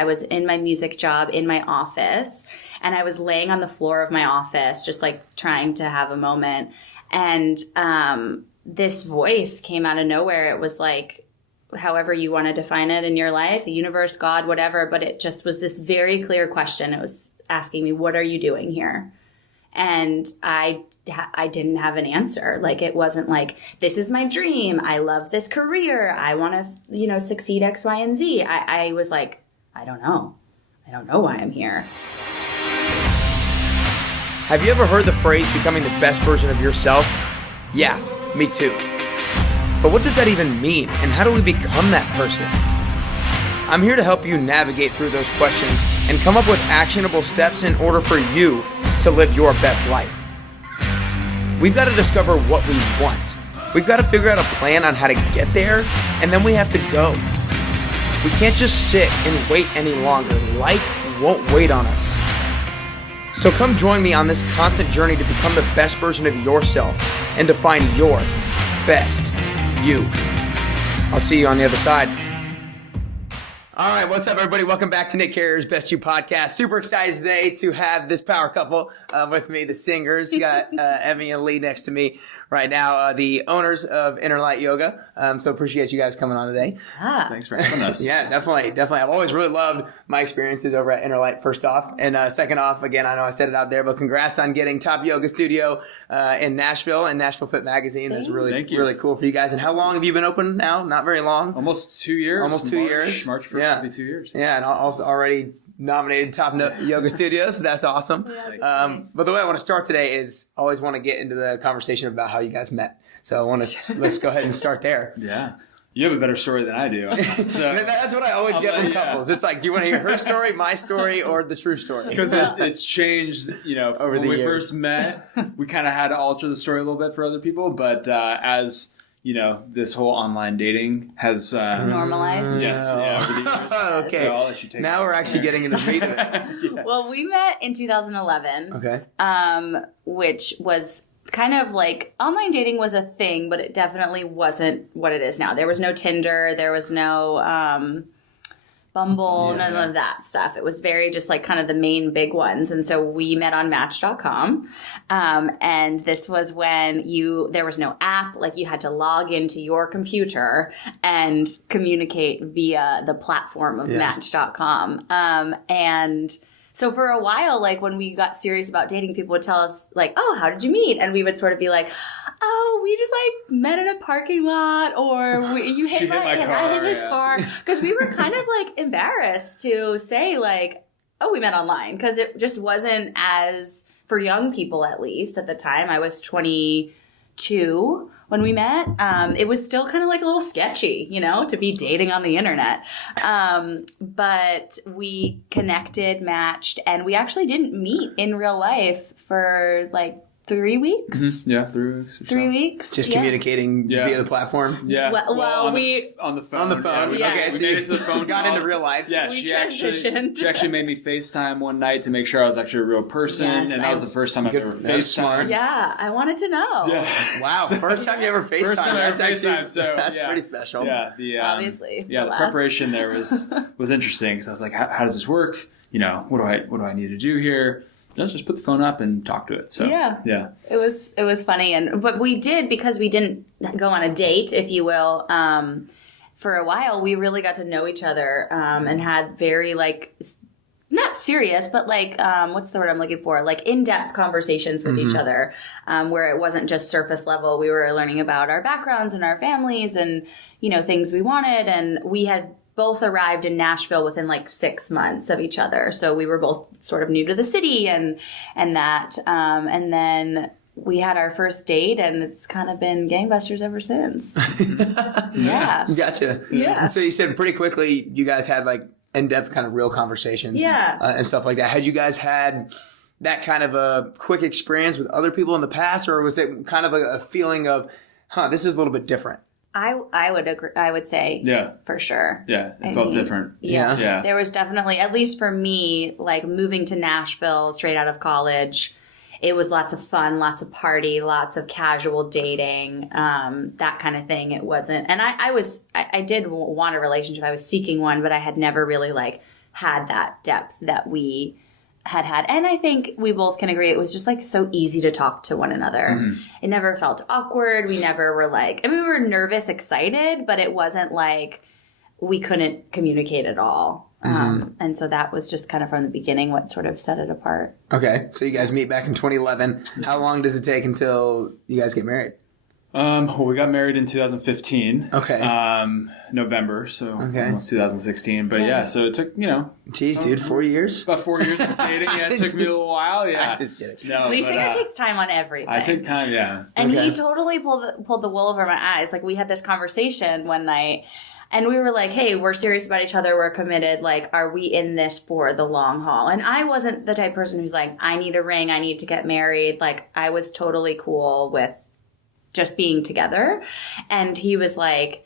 I was in my music job in my office, and I was laying on the floor of my office, just like trying to have a moment. And this voice came out of nowhere. It was like, however you want to define it in your life, the universe, God, whatever. But it just was this very clear question. It was asking me, what are you doing here? And I didn't have an answer. Like, it wasn't like, this is my dream. I love this career. I want to, you know, succeed X, Y, and Z. I was like, I don't know. I don't know why I'm here. Have you ever heard the phrase becoming the best version of yourself? Yeah, me too. But what does that even mean? And how do we become that person? I'm here to help you navigate through those questions and come up with actionable steps in order for you to live your best life. We've got to discover what we want. We've got to figure out a plan on how to get there, and then we have to go. We can't just sit and wait any longer. Life won't wait on us. So come join me on this constant journey to become the best version of yourself and to find your best you. I'll see you on the other side. All right, what's up, everybody? Welcome back to Nick Carrier's Best You podcast. Super excited today to have this power couple with me, the singers. You got Emmy and Lee next to me right now, the owners of Inner Light Yoga. So appreciate you guys coming on today. Thanks for having us. Yeah, definitely. I've always really loved my experiences over at Inner Light, first off. And second off, again, I know I said it out there, but congrats on getting top yoga studio in Nashville and Nashville Fit Magazine. That's really cool for you guys. And how long have you been open now? Not very long. Almost 2 years. Almost 2 years. March 1st will be 2 years. Yeah, and also already nominated top yoga studios. So that's awesome. But the way I want to start today is I always want to get into the conversation about how you guys met. So let's go ahead and start there. Yeah. You have a better story than I do. So that's what I always get from couples. It's like, do you want to hear her story, my story, or the true story? Because it's changed, over when we first met, we kind of had to alter the story a little bit for other people. But as this whole online dating has normalized. Yes. Yeah, over the years. Okay. So I'll let you take now we're actually getting into the meat of it. Yeah. Well, we met in 2011. Okay. Which was kind of like, online dating was a thing, but it definitely wasn't what it is now. There was no Tinder. There was no Bumble, none of that stuff. It was very just like kind of the main big ones. And so we met on Match.com. And this was when there was no app. Like, you had to log into your computer and communicate via the platform of Match.com. And so for a while, like, when we got serious about dating, people would tell us, like, oh, how did you meet? And we would sort of be like, oh, we just, like, met in a parking lot, or you hit my car, I hit his car. Because we were kind of, like, embarrassed to say, like, oh, we met online. Because it just wasn't as, for young people at least, at the time, I was 22 when we met. It was still kind of like a little sketchy, to be dating on the internet. But we connected, matched, and we actually didn't meet in real life for like 3 weeks. Mm-hmm. Yeah, 3 weeks. Or 3 weeks. Just communicating via the platform. Yeah. Well, on the phone. On the phone. Yeah, okay, we so made it to the phone. Got into real life. Yeah, we she transitioned. actually made me FaceTime one night to make sure I was actually a real person, and that was the first time I've ever FaceTime. Yeah, I wanted to know. Yeah. Wow, first time you ever FaceTime. First time I ever FaceTime. That's pretty special. Yeah, obviously. Yeah, the preparation there was interesting, because I was like, how does this work? What do I need to do here? Let's just put the phone up and talk to it. So yeah. It was funny, but we did, because we didn't go on a date, if you will. For a while, we really got to know each other, and had very, like, not serious, but like, what's the word I'm looking for? Like, in-depth conversations with each other, where it wasn't just surface level. We were learning about our backgrounds and our families and, things we wanted. And we had both arrived in Nashville within like 6 months of each other. So we were both sort of new to the city and that. And then we had our first date, and it's kind of been gangbusters ever since. Yeah. Gotcha. Yeah. So you said pretty quickly you guys had like in-depth kind of real conversations and stuff like that. Had you guys had that kind of a quick experience with other people in the past, or was it kind of a feeling of, this is a little bit different? I would agree. I would say, for sure. Yeah, it felt different. Yeah. There was definitely, at least for me, like moving to Nashville straight out of college, it was lots of fun, lots of party, lots of casual dating, that kind of thing. It wasn't, and I did want a relationship. I was seeking one, but I had never really like had that depth that we had. And I think we both can agree it was just like so easy to talk to one another. Mm-hmm. It never felt awkward. We never were like, I mean, we were nervous, excited, but it wasn't like we couldn't communicate at all. Mm-hmm. And so that was just kind of from the beginning what sort of set it apart. Okay. So you guys meet back in 2011. How long does it take until you guys get married? Well, we got married in 2015. Okay. November, so almost 2016. But yeah, so it took, Jeez, dude, 4 years? About 4 years of dating. Yeah, it took me a little while. Yeah. I'm just kidding. No, Emmy Singer takes time on everything. I take time, yeah. And he totally pulled the wool over my eyes. Like, we had this conversation one night, and we were like, hey, we're serious about each other. We're committed. Like, are we in this for the long haul? And I wasn't the type of person who's like, I need a ring. I need to get married. Like, I was totally cool with just being together. And he was like,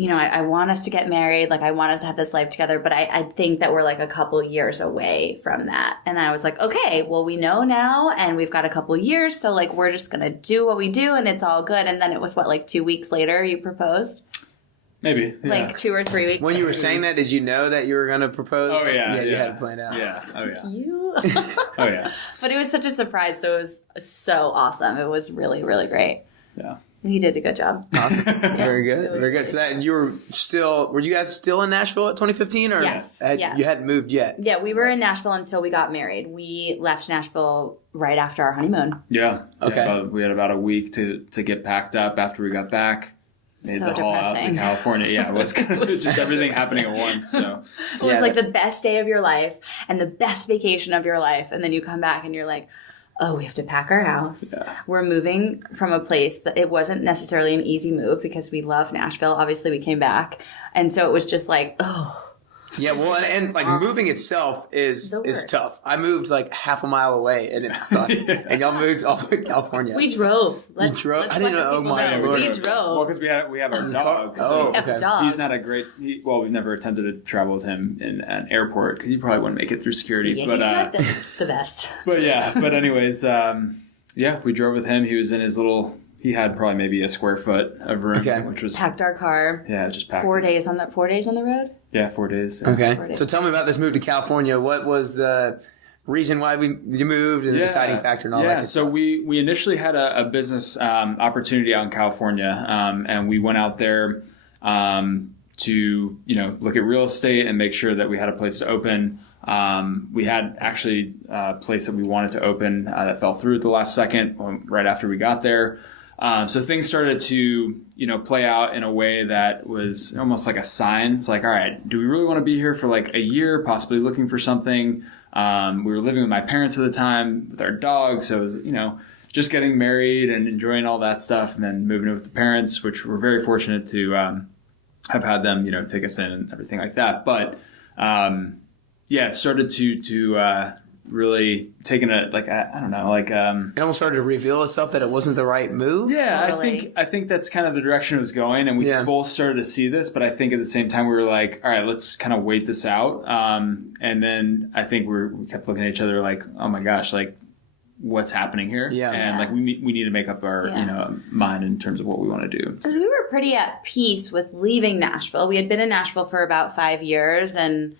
I want us to get married. Like, I want us to have this life together. But I think that we're like a couple years away from that. And I was like, okay, well, we know now and we've got a couple years. So like, we're just going to do what we do and it's all good. And then it was like 2 weeks later you proposed? Maybe. Yeah. Like 2 or 3 weeks. When you were saying that, did you know that you were going to propose? Oh, yeah. Yeah, you had it planned out. Yeah. Oh, yeah. You? Oh, yeah. But it was such a surprise. So it was so awesome. It was really, really great. Yeah. He did a good job. Awesome. Yeah, very good. Very good. Great. So that, and were you guys still in Nashville at 2015 or yes. You hadn't moved yet? Yeah, we were in Nashville until we got married. We left Nashville right after our honeymoon. Yeah. Okay. Yeah, we had about a week to get packed up after we got back. Made So the haul out to California. Yeah, it was just so everything happening at once. So it was like the best day of your life and the best vacation of your life. And then you come back and you're like, oh, we have to pack our house. Yeah. We're moving from a place that it wasn't necessarily an easy move because we love Nashville. Obviously, we came back. And so it was just like, oh. Yeah, well, and like moving itself is tough. I moved like half a mile away and it sucked. Yeah. And y'all moved all the way to California. We drove. I didn't know. Oh my Lord. We drove. Well, because we have our dog. So dog. He's not a great. We've never attempted to travel with him in an airport because he probably wouldn't make it through security. Yeah, but he's not the best. But yeah. But anyways, we drove with him. He was in his little. He had probably maybe a square foot of room, which was packed our car. Yeah, just packed. 4 days on the 4 days on the road. Yeah, 4 days. Yeah. Okay. 4 days. So tell me about this move to California. What was the reason why you moved and the deciding factor and all that? Yeah, so we initially had a business opportunity out in California, and we went out there to look at real estate and make sure that we had a place to open. We had actually a place that we wanted to open that fell through at the last second right after we got there. So things started to, play out in a way that was almost like a sign. It's like, all right, do we really want to be here for like a year, possibly looking for something? We were living with my parents at the time with our dog. So it was, just getting married and enjoying all that stuff and then moving in with the parents, which we're very fortunate to have had them, take us in and everything like that. But it started to really taking a it almost started to reveal itself that it wasn't the right move. Yeah, totally. I think that's kind of the direction it was going, and we both started to see this. But I think at the same time we were like, all right, let's kind of wait this out. And then I think we kept looking at each other like, oh my gosh, like what's happening here? Yeah, and like we need to make up our mind in terms of what we want to do. Because we were pretty at peace with leaving Nashville. We had been in Nashville for about 5 years and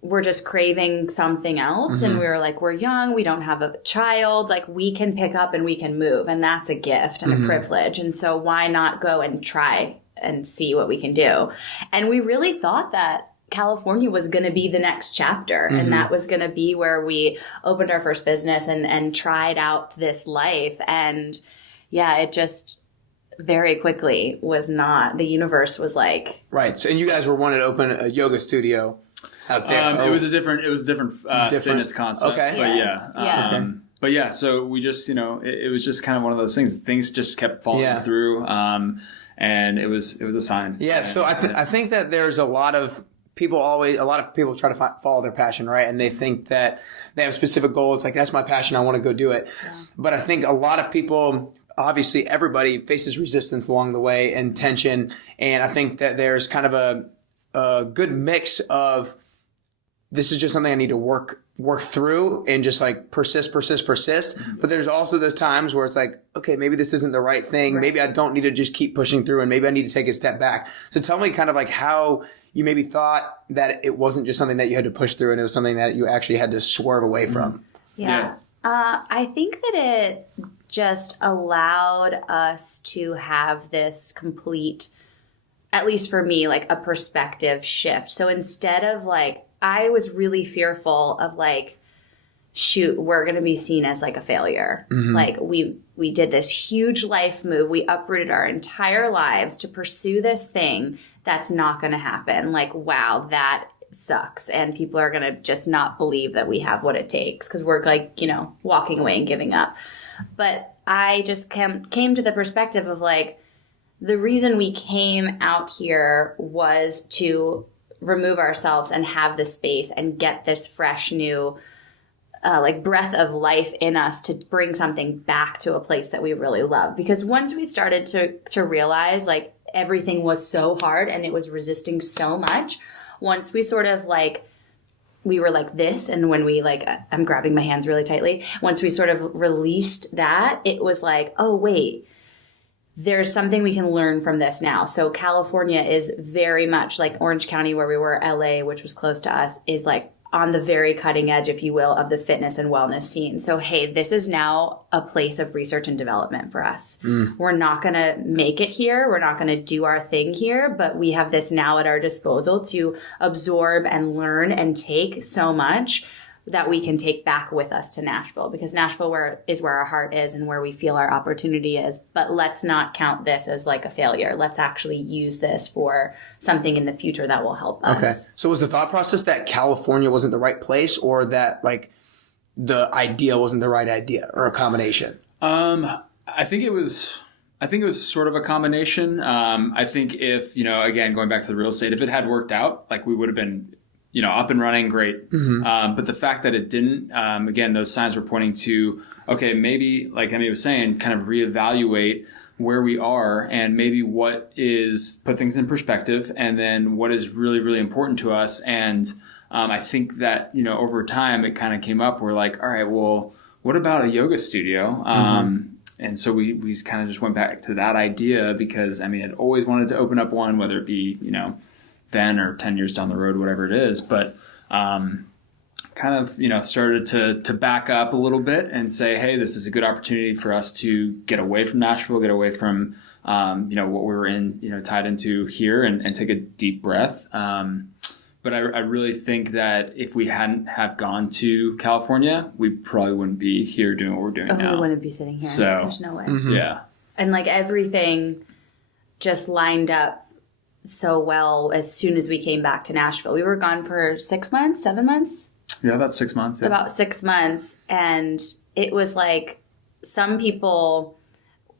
we're just craving something else. Mm-hmm. And we were like, we're young. We don't have a child. Like we can pick up and we can move. And that's a gift and a privilege. And so why not go and try and see what we can do? And we really thought that California was going to be the next chapter. Mm-hmm. And that was going to be where we opened our first business and tried out this life. And it just very quickly was not, the universe was like. Right. So, and you guys were wanting to open a yoga studio out there. It was a different fitness concept. Okay. But so we just, it was just kind of one of those things. Things just kept falling through. And it was a sign. Yeah. So I think that there's a lot of people try to follow their passion, right? And they think that they have a specific goal. It's like, that's my passion. I want to go do it. Yeah. But I think a lot of people, obviously everybody faces resistance along the way and tension. And I think that there's kind of a good mix of, this is just something I need to work through and just like persist. Mm-hmm. But there's also those times where it's like, okay, maybe this isn't the right thing. Right. Maybe I don't need to just keep pushing through and maybe I need to take a step back. So tell me kind of like how you maybe thought that it wasn't just something that you had to push through and it was something that you actually had to swerve away from? Yeah. I think that it just allowed us to have this complete, at least for me, like a perspective shift. So instead of like, I was really fearful of like, shoot, we're going to be seen as like a failure. Like we did this huge life move. We uprooted our entire lives to pursue this thing that's not going to happen. Like, wow, that sucks. And people are going to just not believe that we have what it takes because we're like, you know, walking away and giving up. But I just came to the perspective of like, the reason we came out here was to remove ourselves and have the space and get this fresh new like breath of life in us to bring something back to a place that we really love. Because once we started to realize like everything was so hard and it was resisting so much, once we sort of like, we were like this, and when we like, I'm grabbing my hands really tightly. Once we sort of released that, it was like, oh wait, there's something we can learn from this now. So California is very much like Orange County where we were, LA, which was close to us, is like on the very cutting edge, if you will, of the fitness and wellness scene. So, hey, this is now a place of research and development for us. We're not going to make it here. We're not going to do our thing here, but we have this now at our disposal to absorb and learn and take so much that we can take back with us to Nashville, because Nashville is where our heart is and where we feel our opportunity is. But let's not count this as like a failure. Let's actually use this for something in the future that will help us. Okay. So was the thought process that California wasn't the right place, or that like the idea wasn't the right idea, or a combination? I think it was sort of a combination. I think if, you know, again, going back to the real estate, if it had worked out, like we would have been, you know, up and running, great. But the fact that it didn't, again, those signs were pointing to, okay, maybe, like Emmy was saying, kind of reevaluate where we are and maybe what is, put things in perspective, and then what is really, really important to us. And I think that, you know, over time, it kind of came up. We're like, all right, well, what about a yoga studio? And so we kind of just went back to that idea because Emmy had always wanted to open up one, whether it be, you know, then or 10 years down the road, whatever it is. But kind of, you know, started to back up a little bit and say, hey, this is a good opportunity for us to get away from Nashville, get away from, you know, what we were in, you know, tied into here, and take a deep breath. But I really think that if we hadn't have gone to California, we probably wouldn't be here doing what we're doing now. We wouldn't be sitting here. So, there's no way. Yeah. And like everything just lined up so well as soon as we came back to Nashville. We were gone for 6 months, 7 months? Yeah, about 6 months. Yeah. About 6 months. And it was like some people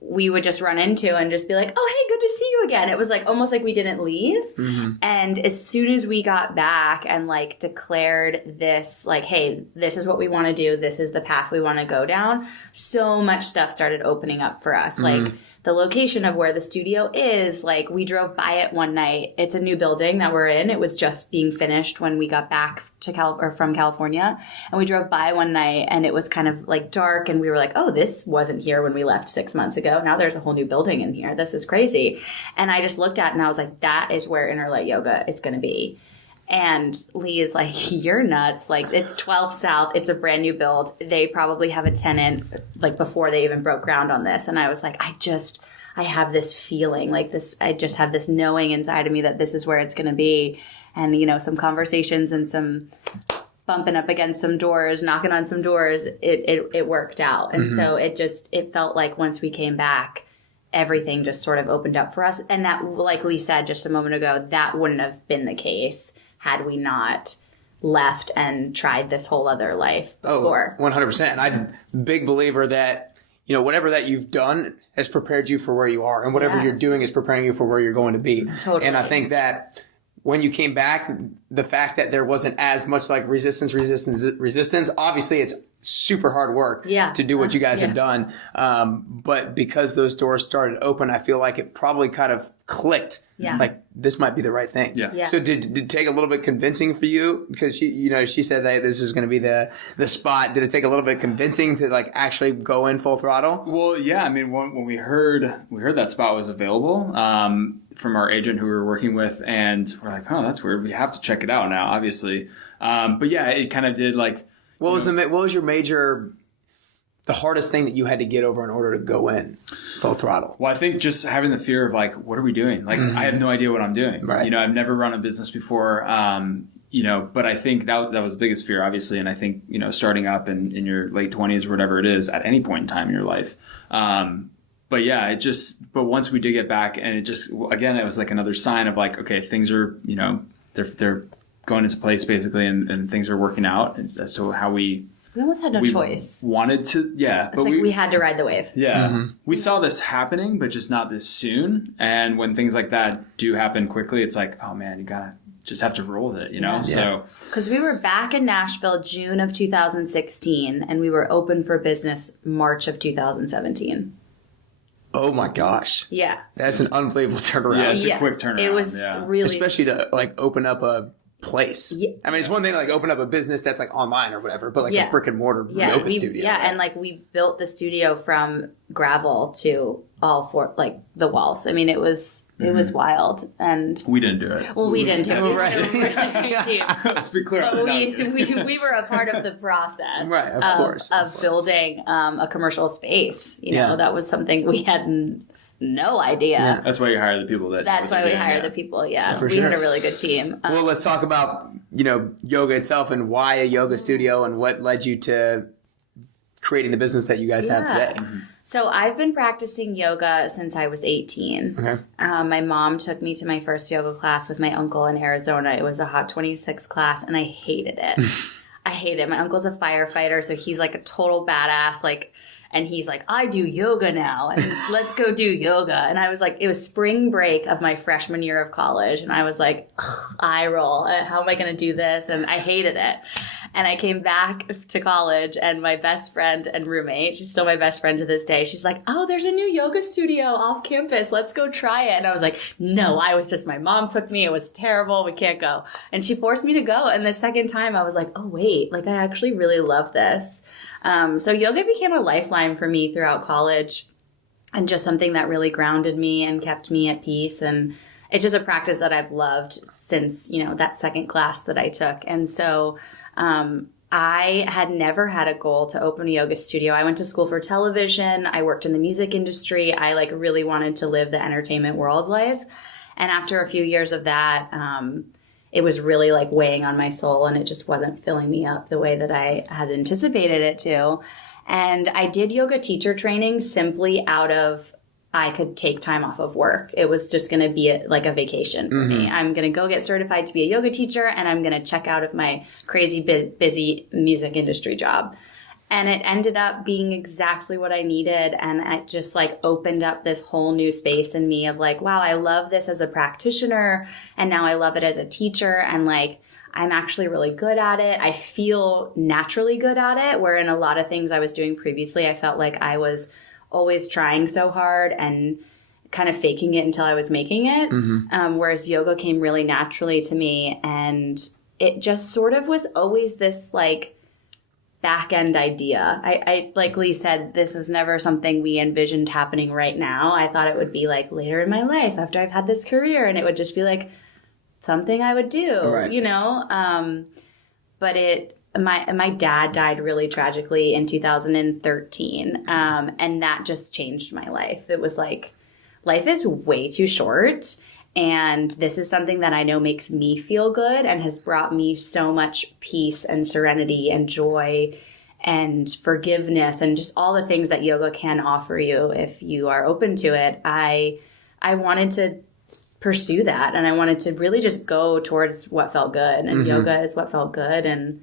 we would just run into and just be like, oh, hey, good to see you again. It was like almost like we didn't leave. And as soon as we got back and like declared this, like, hey, this is what we want to do, this is the path we want to go down, so much stuff started opening up for us. Like the location of where the studio is, like we drove by it one night. It's a new building that we're in. It was just being finished when we got back to from California. And we drove by one night and it was kind of like dark, and we were like, oh, this wasn't here when we left 6 months ago. Now there's a whole new building in here. This is crazy. And I just looked at it and I was like, that is where Interlight Yoga is going to be. And Lee is like, you're nuts. Like, it's 12th South. It's a brand new build. They probably have a tenant, like, before they even broke ground on this. And I was like, I have this feeling, like this, I just have this knowing inside of me that this is where it's going to be. And, you know, some conversations and some bumping up against some doors, knocking on some doors, it worked out. And so it felt like once we came back, everything just sort of opened up for us. And that, like Lee said just a moment ago, that wouldn't have been the case had we not left and tried this whole other life before. 100%. And I'm a big believer that, you know, whatever that you've done has prepared you for where you are, and whatever you're doing is preparing you for where you're going to be. Totally. And I think that when you came back, the fact that there wasn't as much like resistance, obviously it's super hard work Yeah. to do what you guys Yeah. have done. But because those doors started open, I feel like it probably kind of clicked. Yeah. Like this might be the right thing. Yeah. Yeah. So did it take a little bit convincing for you? Because she said that this is going to be the spot. Did it take a little bit convincing to like actually go in full throttle? Well, yeah. I mean, when we heard that spot was available from our agent who we were working with, and we're like, oh, that's weird. We have to check it out now, obviously. But yeah, it kind of did like. What was your the hardest thing that you had to get over in order to go in full throttle? Well, I think just having the fear of like, what are we doing? Like, I have no idea what I'm doing. Right. I've never run a business before. But I think that was the biggest fear, obviously. And I think, starting up in your late 20s or whatever it is at any point in time in your life. But yeah, but once we did get back, and it was like another sign of like, okay, things are, they're going into place basically, and things are working out as to how we almost had no choice. Wanted to, yeah. It's like we had to ride the wave. Yeah. Mm-hmm. We saw this happening, but just not this soon. And when things like that do happen quickly, it's like, oh man, you gotta just have to roll with it, Yeah. So because we were back in Nashville June of 2016, and we were open for business March of 2017. Oh my gosh. Yeah. That's an unbelievable turnaround. Yeah, it's a quick turnaround. It was really, especially to like open up a place. Yeah. I mean, it's one thing to like open up a business that's like online or whatever, but like a brick and mortar yoga studio. Yeah, and like we built the studio from gravel to all four, like the walls. I mean, it was wild, and we didn't do it. well, we didn't do it. Right. Let's be clear. But we were a part of the process, Right, of course. Building a commercial space. Yeah. That was something we had no idea. Yeah. That's why you hire the people that. That's why we hire the people. Yeah, For we sure. had a really good team. Well, let's talk about, yoga itself and why a yoga studio and what led you to creating the business that you guys have today. So I've been practicing yoga since I was 18. Okay. My mom took me to my first yoga class with my uncle in Arizona. It was a Hot 26 class, and I hated it. I hated it. My uncle's a firefighter, so he's like a total badass, and he's like, I do yoga now, and let's go do yoga. And I was like, it was spring break of my freshman year of college, and I was like, eye roll. How am I going to do this? And I hated it. And I came back to college, and my best friend and roommate, she's still my best friend to this day, she's like, oh, there's a new yoga studio off campus. Let's go try it. And I was like, no, my mom took me. It was terrible. We can't go. And she forced me to go. And the second time I was like, oh, wait, like I actually really love this. So yoga became a lifeline for me throughout college, and just something that really grounded me and kept me at peace. And it's just a practice that I've loved since, that second class that I took. And so I had never had a goal to open a yoga studio. I went to school for television. I worked in the music industry. I really wanted to live the entertainment world life. And after a few years of that, it was really weighing on my soul, and it just wasn't filling me up the way that I had anticipated it to. And I did yoga teacher training simply out of I could take time off of work. It was just going to be a vacation for me. I'm going to go get certified to be a yoga teacher, and I'm going to check out of my crazy busy music industry job. And it ended up being exactly what I needed. And it just opened up this whole new space in me of wow, I love this as a practitioner. And now I love it as a teacher. And I'm actually really good at it. I feel naturally good at it. Where in a lot of things I was doing previously, I felt like I was always trying so hard and kind of faking it until I was making it. Whereas yoga came really naturally to me. And it just sort of was always this back end idea. I like Lee said, this was never something we envisioned happening right now. I thought it would be later in my life after I've had this career, and it would just be something I would do, right. But my dad died really tragically in 2013, and that just changed my life. It was life is way too short. And this is something that I know makes me feel good and has brought me so much peace and serenity and joy and forgiveness and just all the things that yoga can offer you if you are open to it. I wanted to pursue that, and I wanted to really just go towards what felt good. And yoga is what felt good, and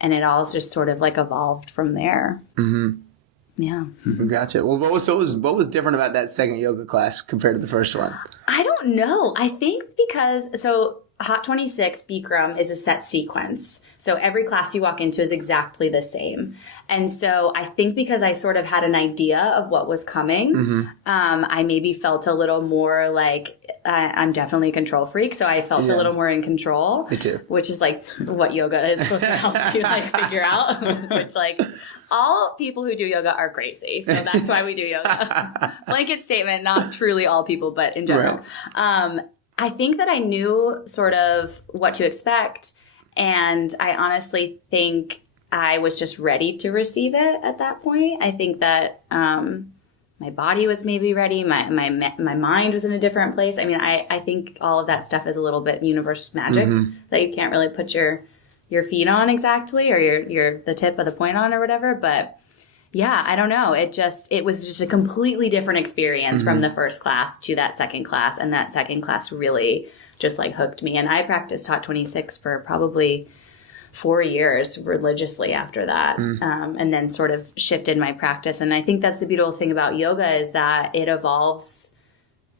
it all just sort of evolved from there. Yeah. Gotcha. Well, what was different about that second yoga class compared to the first one? I don't know. I think because, Hot 26 Bikram is a set sequence. So every class you walk into is exactly the same. And so I think because I sort of had an idea of what was coming, I maybe felt a little more like I'm definitely a control freak. So I felt a little more in control. Me too. Which is like what yoga is supposed to help you like figure out. Which like all people who do yoga are crazy. So that's why we do yoga. Blanket statement, not truly all people, but in general. Right. I think that I knew sort of what to expect. And I honestly think I was just ready to receive it at that point. I think that my body was maybe ready. My mind was in a different place. I mean, I think all of that stuff is a little bit universe magic that you can't really put your feet on exactly, or your the tip of the point on or whatever. But yeah, I don't know. It was just a completely different experience from the first class to that second class. And that second class really just like hooked me. And I practiced Hot 26 for probably 4 years religiously after that. And then sort of shifted my practice. And I think that's the beautiful thing about yoga is that it evolves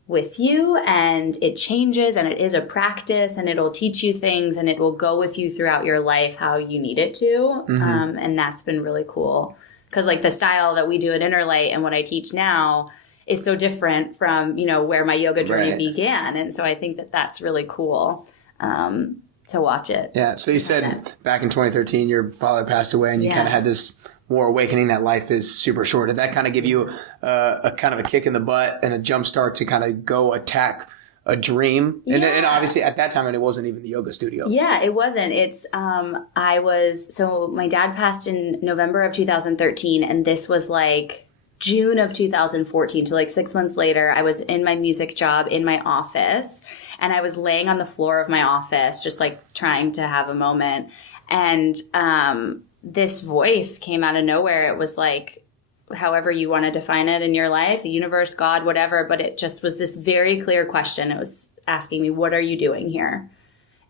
with you and it changes and it is a practice and it'll teach you things and it will go with you throughout your life how you need it to. And that's been really cool. Because like the style that we do at Interlight and what I teach now is so different from, where my yoga journey began. And so I think that that's really cool to watch it. Yeah. So you said back in 2013, your father passed away and you kind of had this more awakening that life is super short. Did that kind of give you a kind of a kick in the butt and a jump start to kind of go attack a dream? And obviously at that time, it wasn't even the yoga studio. Yeah, it wasn't. It's, so my dad passed in November of 2013 and this was like June of 2014. So like 6 months later, I was in my music job in my office and I was laying on the floor of my office, just like trying to have a moment. And, this voice came out of nowhere. It was like, however you want to define it in your life, the universe, God, whatever, but it just was this very clear question. It was asking me, what are you doing here?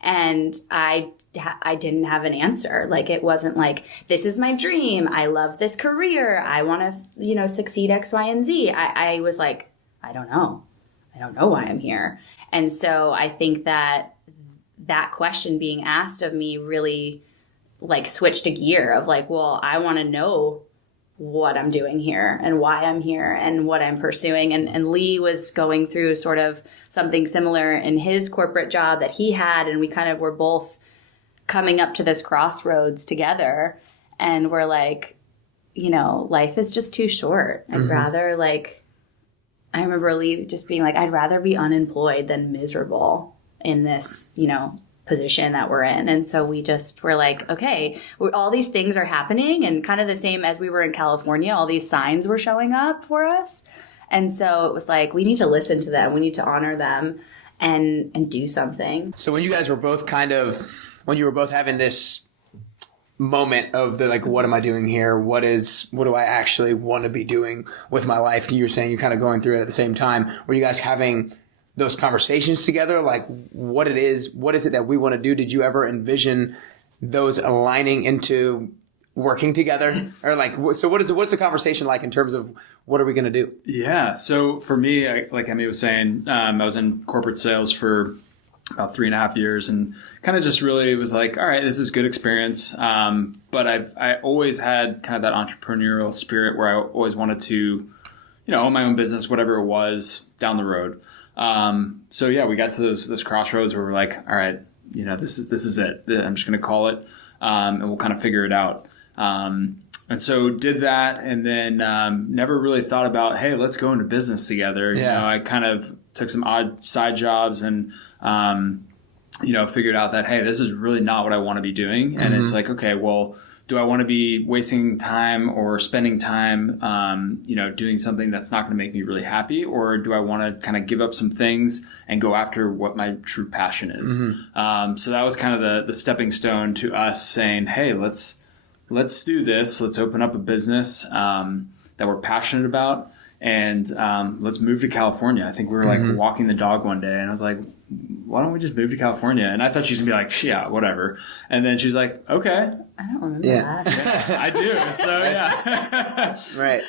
And I didn't have an answer. Like, it wasn't like, this is my dream. I love this career. I want to, succeed X, Y, and Z. I was like, I don't know. I don't know why I'm here. And so I think that question being asked of me really like switched a gear of like, well, I want to know what I'm doing here and why I'm here and what I'm pursuing. And Lee was going through sort of something similar in his corporate job that he had. And we kind of were both coming up to this crossroads together. And we're like, life is just too short. I'd rather I remember Lee just being like, I'd rather be unemployed than miserable in this, position that we're in. And so we just were like, okay, all these things are happening, and kind of the same as we were in California, all these signs were showing up for us. And so it was like, we need to listen to them. We need to honor them and do something. So when you guys were both when you were both having this moment of the, like, what am I doing here? What do I actually want to be doing with my life? And you were saying you're kind of going through it at the same time. Were you guys having those conversations together, like what is it that we want to do? Did you ever envision those aligning into working together? Or like, so what's the conversation like in terms of what are we going to do? Yeah. So for me, like Emmy was saying, I was in corporate sales for about 3.5 years and kind of just really was like, all right, this is good experience. But I always had kind of that entrepreneurial spirit where I always wanted to, own my own business, whatever it was down the road. So yeah, we got to those crossroads where we're like, all right, this is it. I'm just going to call it, and we'll kind of figure it out. And so did that. And then, never really thought about, hey, let's go into business together. Yeah. I kind of took some odd side jobs and, figured out that, hey, this is really not what I want to be doing. And it's like, okay, well, do I want to be wasting time or spending time, doing something that's not going to make me really happy? Or do I want to kind of give up some things and go after what my true passion is? So that was kind of the stepping stone to us saying, hey, let's do this. Let's open up a business that we're passionate about. And let's move to California. I think we were like walking the dog one day and I was like, why don't we just move to California? And I thought she was going to be like, yeah, whatever. And then she's like, okay. I don't remember that. Yeah, I do. So yeah. Right.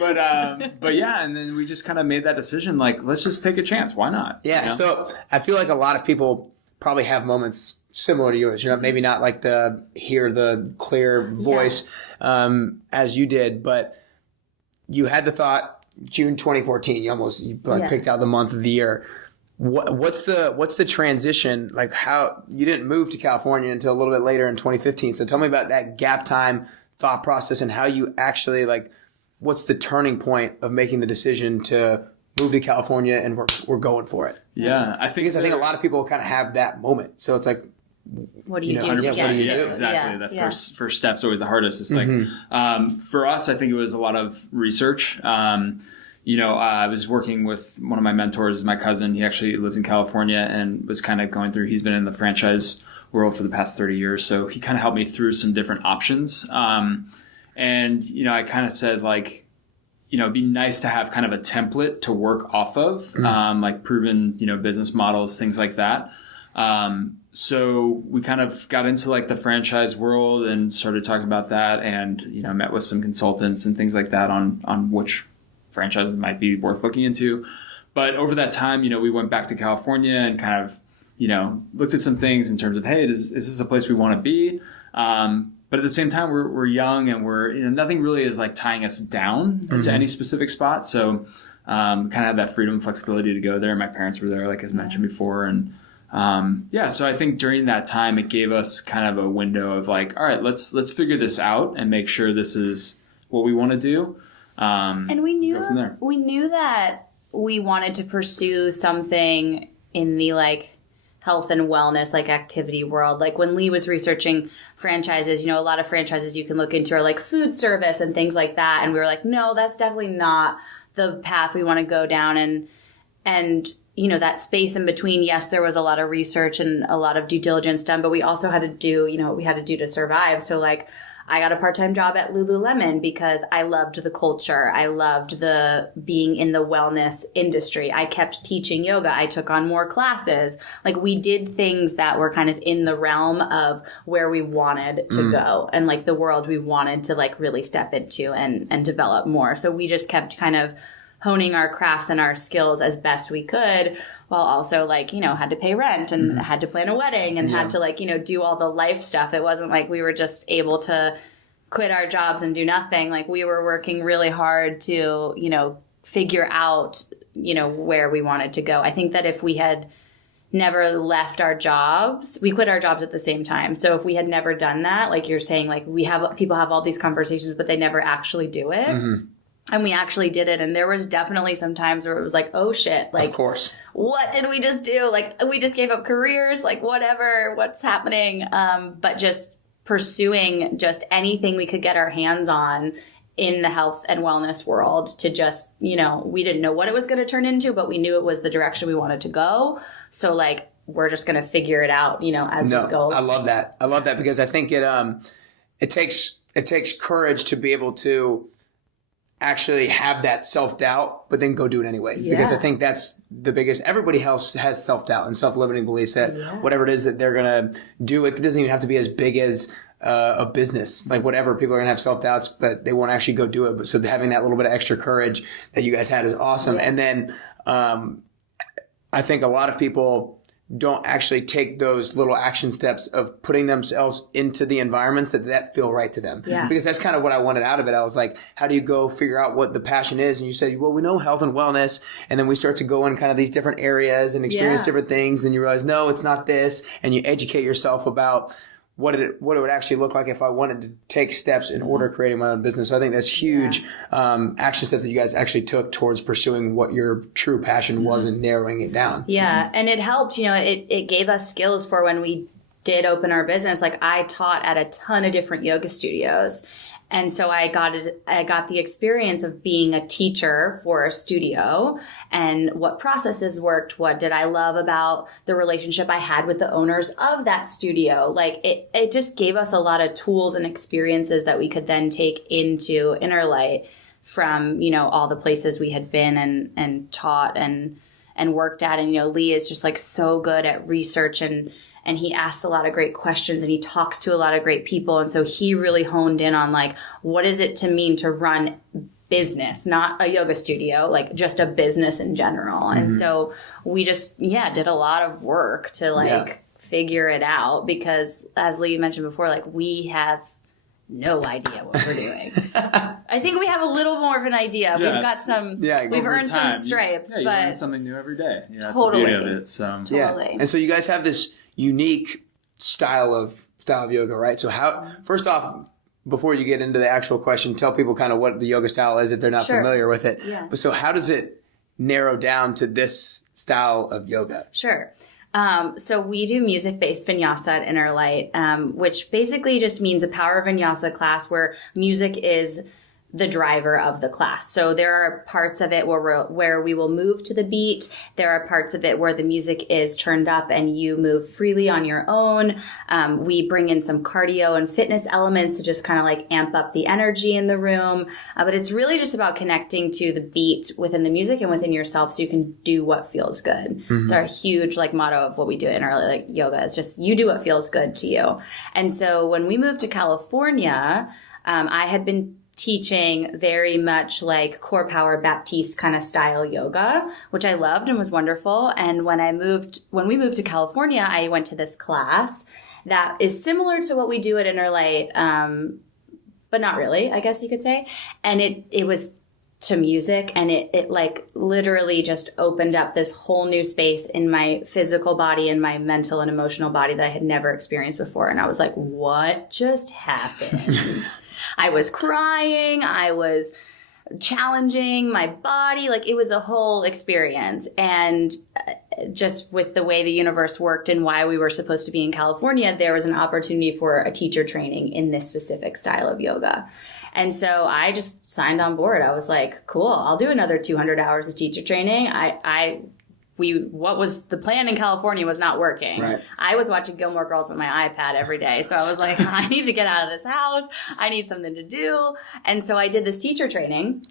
But yeah. And then we just kind of made that decision. Like, let's just take a chance. Why not? Yeah. So I feel like a lot of people probably have moments similar to yours. Maybe not like hear the clear voice as you did, but you had the thought June 2014. You picked out the month of the year. What's the transition? Like, how you didn't move to California until a little bit later in 2015. So tell me about that gap time thought process and how you actually what's the turning point of making the decision to move to California and we're going for it? Yeah, I think a lot of people kind of have that moment. So it's like, what do you do? Exactly. The first step's always the hardest. It's for us, I think it was a lot of research. I was working with one of my mentors, my cousin. He actually lives in California and was kind of going through, he's been in the franchise world for the past 30 years. So he kind of helped me through some different options. I kind of said it'd be nice to have kind of a template to work off of, like proven, business models, things like that. So we kind of got into the franchise world and started talking about that and, met with some consultants and things like that on which franchises might be worth looking into. But over that time, we went back to California and kind of, looked at some things in terms of, hey, is this a place we want to be? But at the same time, we're young and we're, nothing really is tying us down to any specific spot. So kind of had that freedom and flexibility to go there. My parents were there, as mentioned before. And so I think during that time, it gave us kind of a window of all right, let's figure this out and make sure this is what we want to do. And we knew that we wanted to pursue something in the health and wellness activity world. When Lee was researching franchises, a lot of franchises you can look into are food service and things like that. And we were no, that's definitely not the path we want to go down. And that space in between, yes, there was a lot of research and a lot of due diligence done, but we also had to do, what we had to do to survive. So I got a part-time job at Lululemon because I loved the culture. I loved the being in the wellness industry. I kept teaching yoga. I took on more classes. We did things that were kind of in the realm of where we wanted to go and the world we wanted to really step into and develop more. So we just kept kind of honing our crafts and our skills as best we could, while also had to pay rent and had to plan a wedding and had to do all the life stuff. It wasn't we were just able to quit our jobs and do nothing. We were working really hard to, figure out, where we wanted to go. I think that if we had never left our jobs, we quit our jobs at the same time. So if we had never done that, you're saying, people have all these conversations, but they never actually do it. And we actually did it. And there was definitely some times where it was oh shit. Of course. What did we just do? We just gave up careers, whatever, what's happening? But just pursuing just anything we could get our hands on in the health and wellness world to just, we didn't know what it was going to turn into, but we knew it was the direction we wanted to go. So we're just going to figure it out, as we go. I love that. I love that because I think it takes courage to be able to actually have that self-doubt, but then go do it anyway. Yeah. Because I think that's the biggest, everybody else has self-doubt and self-limiting beliefs that whatever it is that they're going to do, it doesn't even have to be as big as a business. Whatever, people are going to have self-doubts, but they won't actually go do it. But so having that little bit of extra courage that you guys had is awesome. Yeah. And then I think a lot of people don't actually take those little action steps of putting themselves into the environments that feel right to them. Yeah. Because that's kind of what I wanted out of it. I was how do you go figure out what the passion is? And you said, well, we know health and wellness. And then we start to go in kind of these different areas and experience different things. And you realize, no, it's not this. And you educate yourself about what it would actually look like if I wanted to take steps in order creating my own business. So I think that's huge action steps that you guys actually took towards pursuing what your true passion was and narrowing it down. Yeah, and it helped. It gave us skills for when we did open our business. I taught at a ton of different yoga studios. And so I got the experience of being a teacher for a studio and what processes worked. What did I love about the relationship I had with the owners of that studio? It just gave us a lot of tools and experiences that we could then take into Innerlight from, all the places we had been and taught and worked at. And, Lee is just so good at research and he asks a lot of great questions and he talks to a lot of great people. And so he really honed in on what is it to mean to run business, not a yoga studio, just a business in general. And so we just, did a lot of work to figure it out because, as Lee mentioned before, like we have no idea what we're doing. I think we have a little more of an idea. Yeah, We've got some. We've earned some stripes, you but learn something new every day. Yeah, that's totally. the beauty of it. So. Totally. Yeah. And so you guys have this unique style of yoga, right? So how? First off, before you get into the actual question, tell people kind of what the yoga style is if they're not familiar with it. Yeah. But so how does it narrow down to this style of yoga? Sure. So we do music-based vinyasa at Inner Light, which basically just means a power vinyasa class where music is the driver of the class. So there are parts of it where we will move to the beat. There are parts of it where the music is turned up and you move freely on your own. We bring in some cardio and fitness elements to just kind of like amp up the energy in the room. But it's really just about connecting to the beat within the music and within yourself so you can do what feels good. It's our huge like motto of what we do in our like yoga is just you do what feels good to you. And so when we moved to California, I had been teaching very much like core power Baptiste kind of style yoga, which I loved and was wonderful. And when we moved to California, I went to this class that is similar to what we do at Inner Light, but not really, I guess you could say. And it was to music, and it like literally just opened up this whole new space in my physical body and my mental and emotional body that I had never experienced before. And I was like, what just happened? I was crying. I was challenging my body. Like it was a whole experience. And just with the way the universe worked and why we were supposed to be in California, there was an opportunity for a teacher training in this specific style of yoga. And so I just signed on board. I was like, cool, I'll do another 200 hours of teacher training. What was the plan in California was not working. Right. I was watching Gilmore Girls on my iPad every day. So I was like, I need to get out of this house. I need something to do. And so I did this teacher training.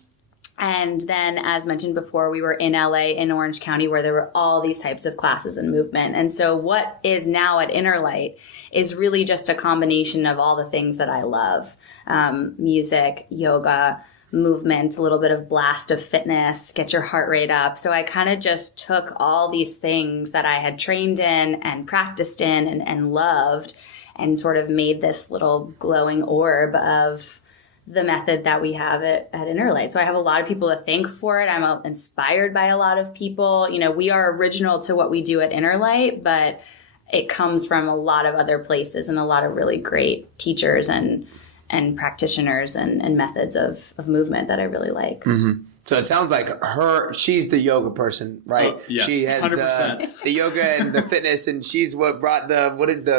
And then, as mentioned before, we were in LA, in Orange County, where there were all these types of classes and movement. And so what is now at Inner Light is really just a combination of all the things that I love. Music, yoga, movement, a little bit of blast of fitness, get your heart rate up. So I kind of just took all these things that I had trained in and practiced in and loved and sort of made this little glowing orb of the method that we have at Inner Light. So I have a lot of people to thank for it. I'm inspired by a lot of people. You know, we are original to what we do at Inner Light, but it comes from a lot of other places and a lot of really great teachers and practitioners and methods of movement that I really like. Mm-hmm. So it sounds like she's the yoga person, right? Oh, yeah. She has the yoga and the fitness, and she's what brought the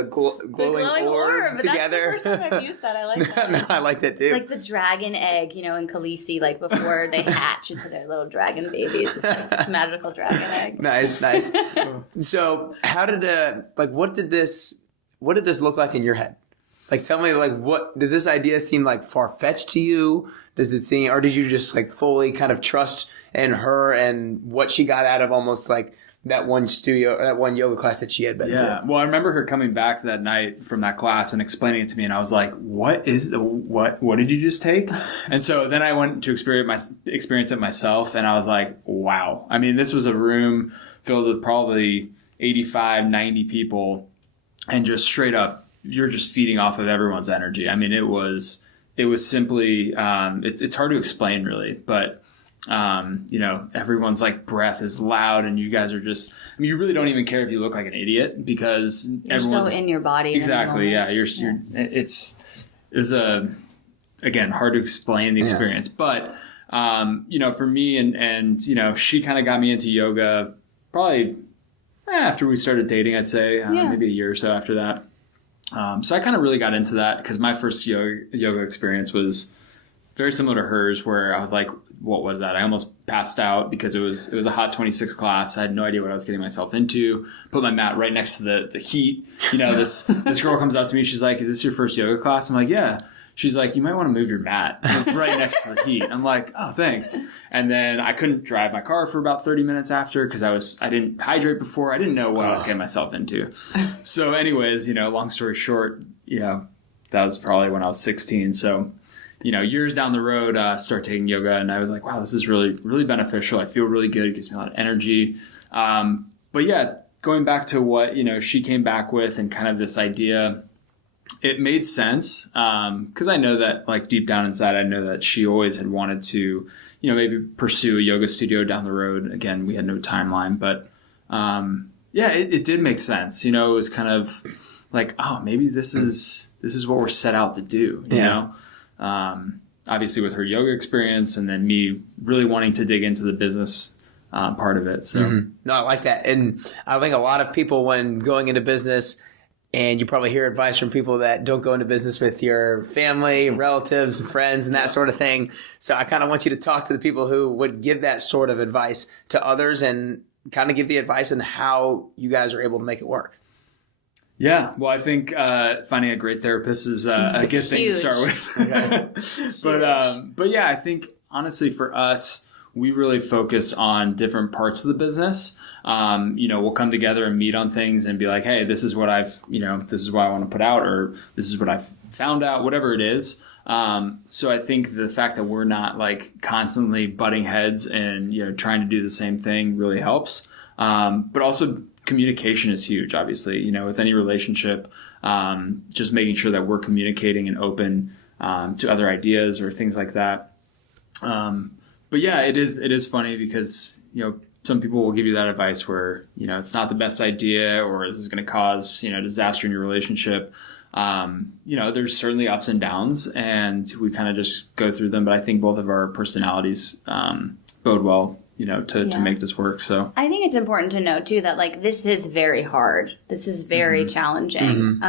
glowing orb together. That's the first time I've used that. I like that. No, I like that too. It's like the dragon egg, you know, in Khaleesi, like before they hatch into their little dragon babies. It's like this magical dragon egg. Nice. So how did what did this look like in your head? Like, tell me, like, what does this idea seem like far-fetched to you? Does it seem, or did you just like fully kind of trust in her and what she got out of almost like that one yoga class that she had been to? Well, I remember her coming back that night from that class and explaining it to me, and I was like, what did you just take? And so then I went to experience it myself, and I was like, wow. I mean, this was a room filled with probably 85, 90 people, and just straight up, you're just feeding off of everyone's energy. I mean, it was simply, it's hard to explain really, but, you know, everyone's like breath is loud and you guys are just, I mean, you really don't even care if you look like an idiot because you're so in your body. Exactly. Yeah. It's again, hard to explain the experience, but, you know, for me and, you know, she kind of got me into yoga probably after we started dating, I'd say, maybe a year or so after that. So I kind of really got into that because my first yoga experience was very similar to hers, where I was like, what was that? I almost passed out because it was a hot 26 class. I had no idea what I was getting myself into. Put my mat right next to the heat. You know, this girl comes up to me. She's like, is this your first yoga class? I'm like, yeah. She's like, you might want to move your mat right next to the heat. I'm like, oh, thanks. And then I couldn't drive my car for about 30 minutes after because I didn't hydrate before. I didn't know what I was getting myself into. So anyways, you know, long story short, you know, that was probably when I was 16. So, you know, years down the road, start taking yoga, and I was like, wow, this is really, really beneficial. I feel really good. It gives me a lot of energy. But yeah, going back to what, she came back with and kind of this idea, it made sense. Cause I know that like deep down inside, I know that she always had wanted to, maybe pursue a yoga studio down the road. Again, we had no timeline, but, it did make sense. It was kind of like, oh, maybe this is what we're set out to do, you know? Obviously with her yoga experience and then me really wanting to dig into the business part of it. So No, I like that. And I think a lot of people when going into business, and you probably hear advice from people that don't go into business with your family, relatives, friends, and that sort of thing. So I kind of want you to talk to the people who would give that sort of advice to others and kind of give the advice on how you guys are able to make it work. Yeah, well, I think finding a great therapist is a good thing to start with. Okay. But yeah, I think honestly for us, we really focus on different parts of the business. We'll come together and meet on things and be like, hey, this is what this is what I want to put out, or this is what I've found out, whatever it is. So I think the fact that we're not like constantly butting heads and, trying to do the same thing really helps. But also communication is huge, obviously, with any relationship, just making sure that we're communicating and open, to other ideas or things like that. But yeah, it is funny because, some people will give you that advice where, it's not the best idea or this is going to cause, disaster in your relationship. There's certainly ups and downs and we kind of just go through them. But I think both of our personalities bode well, to make this work. So I think it's important to know too that like this is very hard. This is very challenging.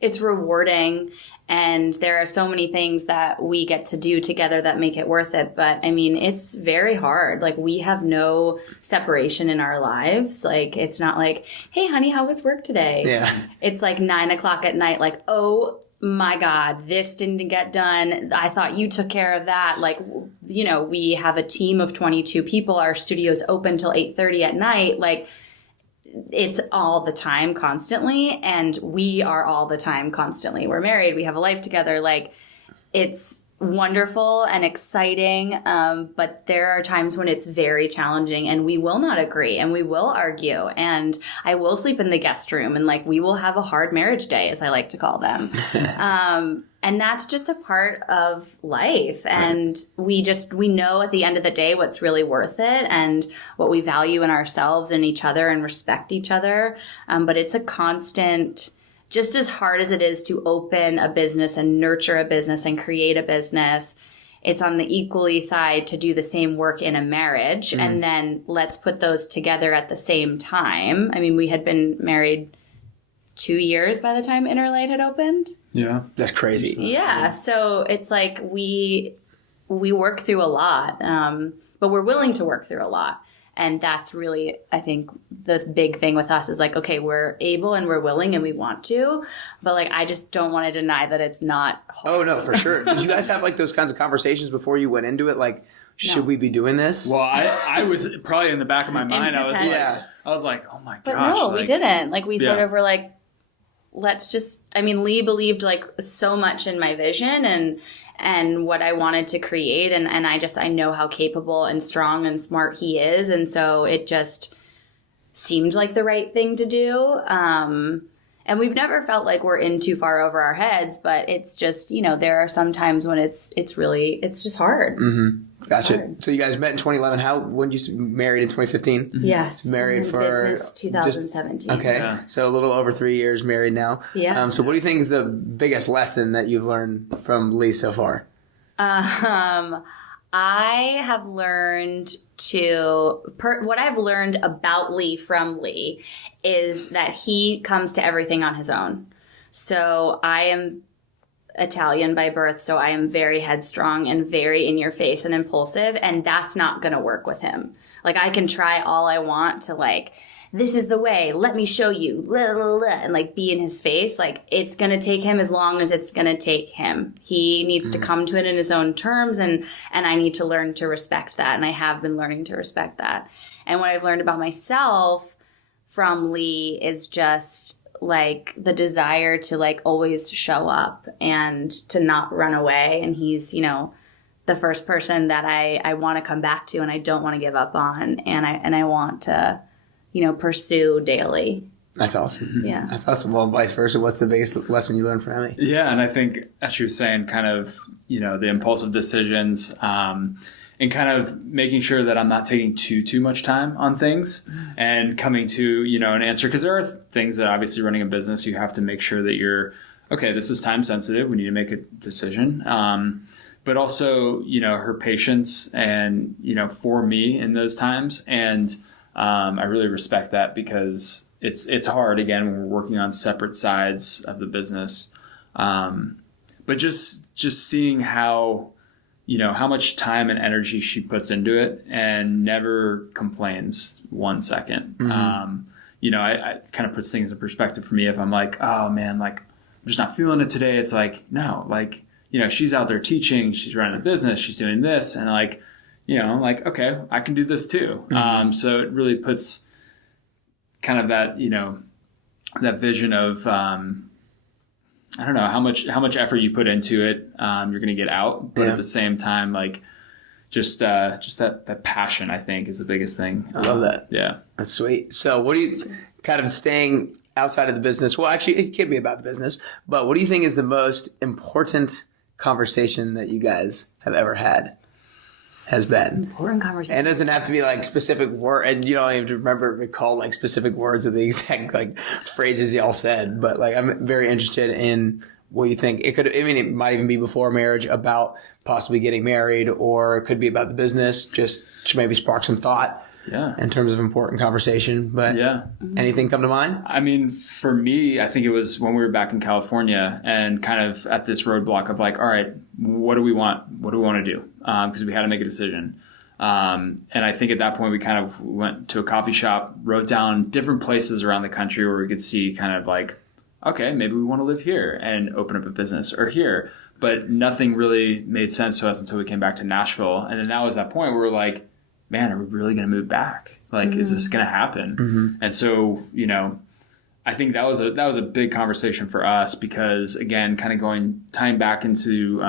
It's rewarding. And there are so many things that we get to do together that make it worth it. But I mean, it's very hard. Like we have no separation in our lives. Like it's not like, hey, honey, how was work today? Yeah. It's like 9:00 at night. Like, oh my God, this didn't get done. I thought you took care of that. Like, we have a team of 22 people. Our studio's open till 8:30 at night. Like, it's all the time constantly, and we are all the time constantly. We're married. We have a life together. Like, it's wonderful and exciting, but there are times when it's very challenging and we will not agree and we will argue and I will sleep in the guest room and like we will have a hard marriage day, as I like to call them. And that's just a part of life. And we know at the end of the day what's really worth it and what we value in ourselves and each other and respect each other. But it's a constant, just as hard as it is to open a business and nurture a business and create a business, it's on the equally side to do the same work in a marriage. And then let's put those together at the same time. I mean, we had been married 2 years by the time Interlight had opened. Yeah. That's crazy. Yeah. So it's like we work through a lot, but we're willing to work through a lot. And that's really, I think, the big thing with us is like, okay, we're able and we're willing and we want to, but like, I just don't want to deny that it's not hard. Oh, no, for sure. Did you guys have like those kinds of conversations before you went into it? Like, should we be doing this? Well, I was probably in the back of my mind. I was like, oh my gosh. But no, we didn't. Like we sort Yeah. of were like, let's just, I mean, Lee believed like so much in my vision and what I wanted to create. And I know how capable and strong and smart he is. And so it just seemed like the right thing to do. And we've never felt like we're in too far over our heads, but it's just, there are some times when it's just hard. Mm-hmm. Gotcha. So you guys met in 2011. When did you married in 2015? Yes. Married for business 2017. Okay. Yeah. So a little over 3 years married now. Yeah. So what do you think is the biggest lesson that you've learned from Lee so far? I have learned what I've learned about Lee from Lee is that he comes to everything on his own. So I am Italian by birth, so I am very headstrong and very in your face and impulsive, and that's not going to work with him. Like, I can try all I want to, like, this is the way, let me show you, blah, blah, blah, and, like, be in his face. Like, it's going to take him as long as it's going to take him. He needs to come to it in his own terms, and I need to learn to respect that, and I have been learning to respect that. And what I've learned about myself from Lee is just like the desire to like always show up and to not run away. And he's, the first person that I want to come back to and I don't want to give up on. And I want to, pursue daily. That's awesome. Yeah. That's awesome. Well, vice versa. What's the biggest lesson you learned from Emmy? Yeah. And I think, as she was saying, kind of, the impulsive decisions, and kind of making sure that I'm not taking too much time on things and coming to, an answer. Because there are things that obviously running a business, you have to make sure that you're, okay, this is time sensitive. We need to make a decision. But also, her patience and, for me in those times. And I really respect that because it's hard, again, when we're working on separate sides of the business. But just seeing how much time and energy she puts into it and never complains 1 second. I kind of puts things in perspective for me. If I'm like, oh man, like I'm just not feeling it today. It's like, no, like, she's out there teaching, she's running a business, she's doing this. And like, I'm like, okay, I can do this too. So it really puts kind of that, that vision of, I don't know how much effort you put into it. You're going to get out, but at the same time, like just that passion, I think, is the biggest thing. I love that. Yeah, that's sweet. So, what do you kind of staying outside of the business? Well, actually, it can be about the business, but what do you think is the most important conversation that you guys have ever had? Has been important conversation. And it doesn't have to be like specific word, and you don't even have to recall like specific words of the exact like phrases y'all said. But like, I'm very interested in what you think. It might even be before marriage, about possibly getting married, or it could be about the business. Just to maybe spark some thought. Yeah. In terms of important conversation. But anything come to mind? I mean, for me, I think it was when we were back in California and kind of at this roadblock of like, all right, what do we want? What do we want to do? Because we had to make a decision. And I think at that point we kind of went to a coffee shop, wrote down different places around the country where we could see kind of like, okay, maybe we want to live here and open up a business, or here. But nothing really made sense to us until we came back to Nashville. And then that was that point where we're like, man, are we really going to move back? Like, is this going to happen? And so, I think that was a big conversation for us because, again, kind of tying back into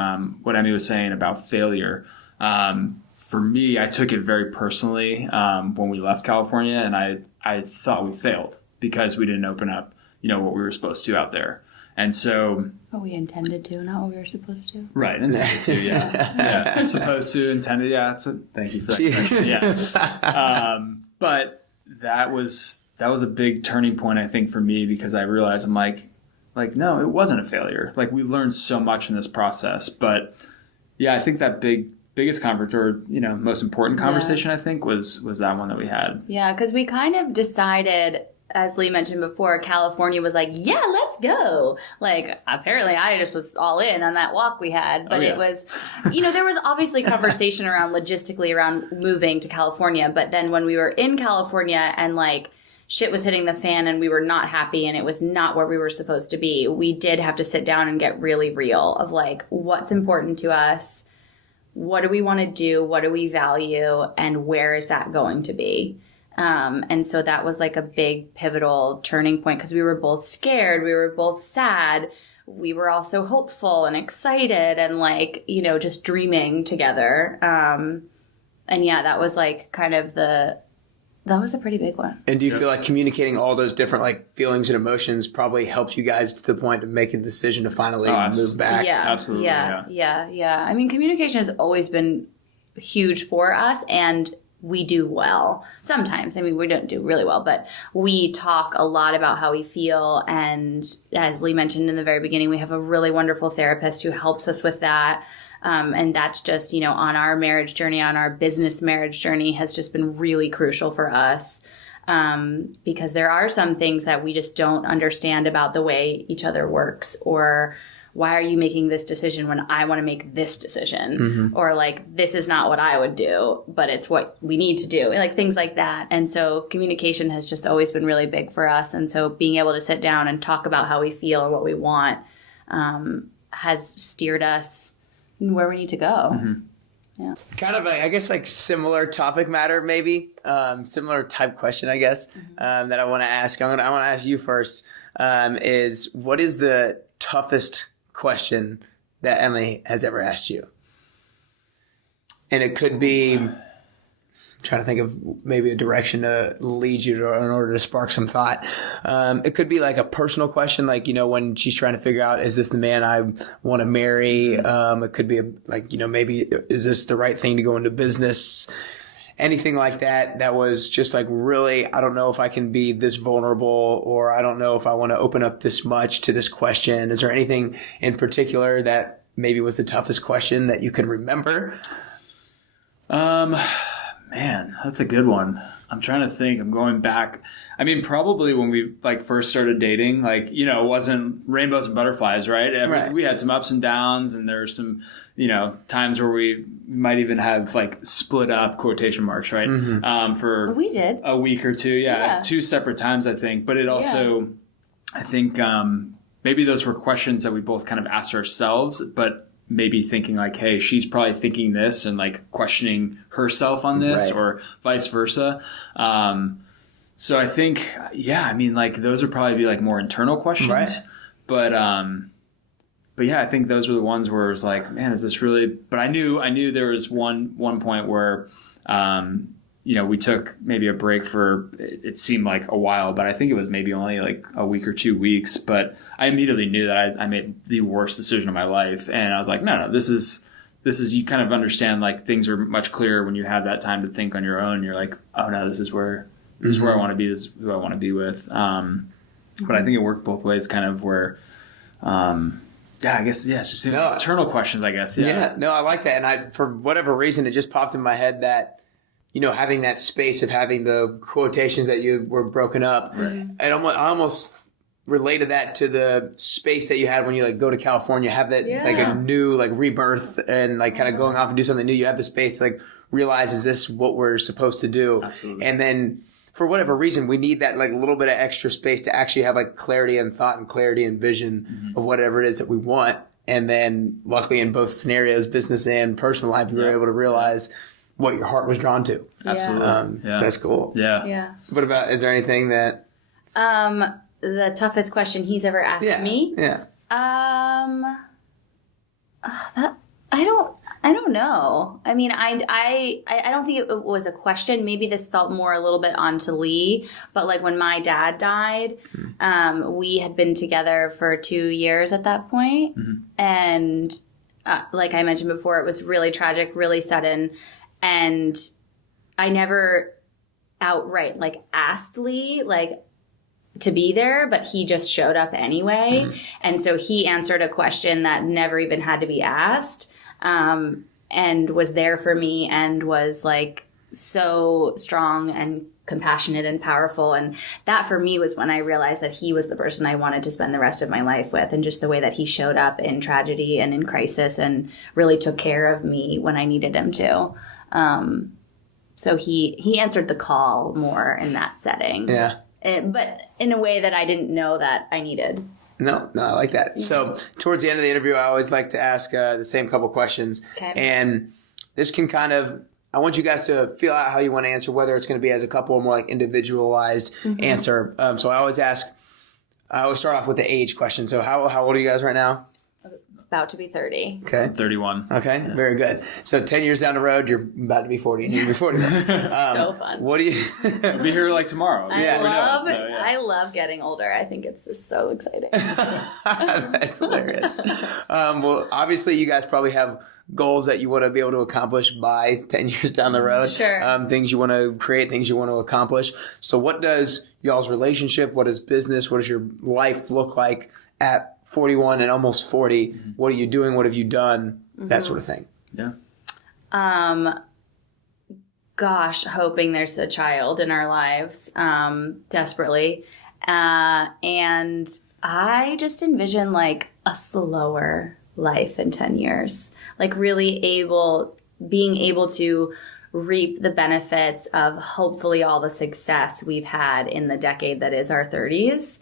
what Emmy was saying about failure. For me, I took it very personally when we left California, and I thought we failed because we didn't open up, what we were supposed to out there. And so... What we intended to, not what we were supposed to. Right, intended to, yeah. Supposed to, intended, yeah. Thank you for that. Yeah. But that was a big turning point, I think, for me, because I realized I'm like, no, it wasn't a failure. Like, we learned so much in this process. But, yeah, I think that biggest most important conversation, I think, was that one that we had. Yeah, because we kind of decided... As Lee mentioned before, California was like, yeah, let's go. Like, apparently I just was all in on that walk we had. But it was, there was obviously conversation logistically around moving to California. But then when we were in California and like shit was hitting the fan and we were not happy and it was not where we were supposed to be, we did have to sit down and get really real of like, what's important to us? What do we want to do? What do we value? And where is that going to be? And so that was like a big pivotal turning point because we were both scared. We were both sad. We were also hopeful and excited and like, just dreaming together. And yeah, that was like kind of that was a pretty big one. And do you feel like communicating all those different like feelings and emotions probably helps you guys to the point of making the decision to finally move back? Yeah, absolutely. Yeah. I mean, communication has always been huge for us, and we do well sometimes. I mean, we don't do really well, but we talk a lot about how we feel. And as Lee mentioned in the very beginning, we have a really wonderful therapist who helps us with that. And that's just, on our marriage journey, on our business marriage journey has just been really crucial for us. Because there are some things that we just don't understand about the way each other works, or why are you making this decision when I want to make this decision? Or like, this is not what I would do, but it's what we need to do. Like things like that. And so communication has just always been really big for us. And so being able to sit down and talk about how we feel and what we want has steered us where we need to go. Yeah. Kind of, I guess, like similar topic matter, maybe. Similar type question, I guess, that I want to ask. I want to ask you first, is what is the toughest question that Emily has ever asked you? And it could be trying to think of maybe a direction to lead you to, in order to spark some thought. It could be like a personal question, like, when she's trying to figure out, is this the man I want to marry? It could be maybe, is this the right thing to go into business? Anything like that. That was just like, really, I don't know if I can be this vulnerable, or I don't know if I want to open up this much to this question. Is there anything in particular that maybe was the toughest question that you can remember? Man, that's a good one. I'm trying to think. I'm going back. I mean, probably when we first started dating, it wasn't rainbows and butterflies, right? I mean, we had some ups and downs, and there were some, times where we might even have split up, quotation marks, right? For we did a week or two. Yeah. 2 separate times, I think. But it also, I think, maybe those were questions that we both kind of asked ourselves, but maybe thinking hey, she's probably thinking this and questioning herself on this, or vice versa. So I think, those would probably be more internal questions, right? But yeah, I think those were the ones where it was man, is this really, but I knew there was one point where, we took maybe a break for, it seemed like a while, but I think it was maybe only a week or 2 weeks. But I immediately knew that I made the worst decision of my life. And I was like, no, this is, you kind of understand things are much clearer when you have that time to think on your own. You're like, oh no, this is where I want to be. This is who I want to be with. But I think it worked both ways, kind of where, I guess, it's just internal questions, I guess. Yeah. No, I like that. And for whatever reason, it just popped in my head that, having that space of having the quotations that you were broken up. Right. And I almost related that to the space that you had when you go to California, have that a new rebirth and kind of going off and do something new. You have the space to realize, is this what we're supposed to do? Absolutely. And then for whatever reason, we need that little bit of extra space to actually have clarity and thought and clarity and vision of whatever it is that we want. And then luckily in both scenarios, business and personal life, we were able to realize what your heart was drawn to. Absolutely. So that's cool. Yeah. What about, is there anything that... the toughest question he's ever asked me? Yeah. I don't know. I mean, I don't think it was a question. Maybe this felt more a little bit onto Lee. But when my dad died, we had been together for 2 years at that point. And like I mentioned before, it was really tragic, really sudden. And I never outright asked Lee to be there, but he just showed up anyway. And so he answered a question that never even had to be asked, and was there for me, and was so strong and compassionate and powerful. And that for me was when I realized that he was the person I wanted to spend the rest of my life with, and just the way that he showed up in tragedy and in crisis and really took care of me when I needed him to. So he answered the call more in that setting. Yeah. But in a way that I didn't know that I needed. No, I like that. Yeah. So towards the end of the interview, I always like to ask the same couple questions. Okay. And this can I want you guys to feel out how you want to answer, whether it's going to be as a couple or more individualized answer. So I always start off with the age question. So how old are you guys right now? About to be 30. Okay. I'm 31. Okay, very good. So 10 years down the road, you're about to be 40. You'll be 40. So fun. What do you... We'll be here tomorrow. I love getting older. I think it's just so exciting. That's hilarious. Well, obviously, you guys probably have goals that you want to be able to accomplish by 10 years down the road. Sure. Things you want to create, things you want to accomplish. So what does y'all's relationship, what is business, what does your life look like at 41 and almost 40? What are you doing? What have you done? That sort of thing. Yeah. Gosh, hoping there's a child in our lives, desperately. And I just envision a slower life in 10 years, really being able to reap the benefits of hopefully all the success we've had in the decade that is our 30s.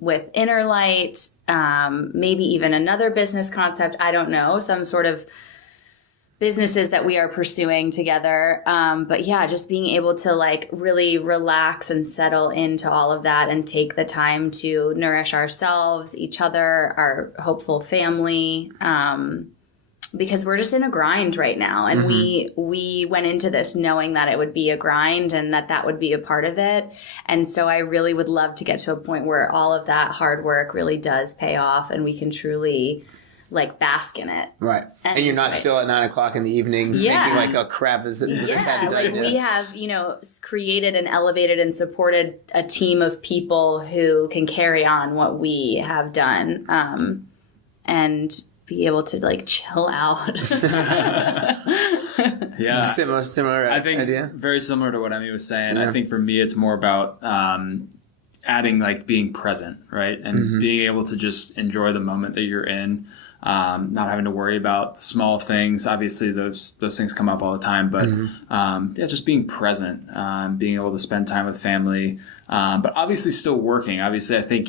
With Inner Light, maybe even another business concept. I don't know, some sort of businesses that we are pursuing together. But yeah, just being able to really relax and settle into all of that and take the time to nourish ourselves, each other, our hopeful family, because we're just in a grind right now. And we went into this knowing that it would be a grind and that would be a part of it. And so I really would love to get to a point where all of that hard work really does pay off and we can truly like bask in it. Right. And you're not still at 9 o'clock in the evening thinking like, oh crap, is this happening? Like we have, created and elevated and supported a team of people who can carry on what we have done, and be able to like chill out. Yeah. Similar I think idea. Very similar to what Emmy was saying. Yeah. I think for me, it's more about, adding like being present, right? And being able to just enjoy the moment that you're in. Not having to worry about the small things. Obviously, those things come up all the time, but just being present, being able to spend time with family, but obviously still working. Obviously, I think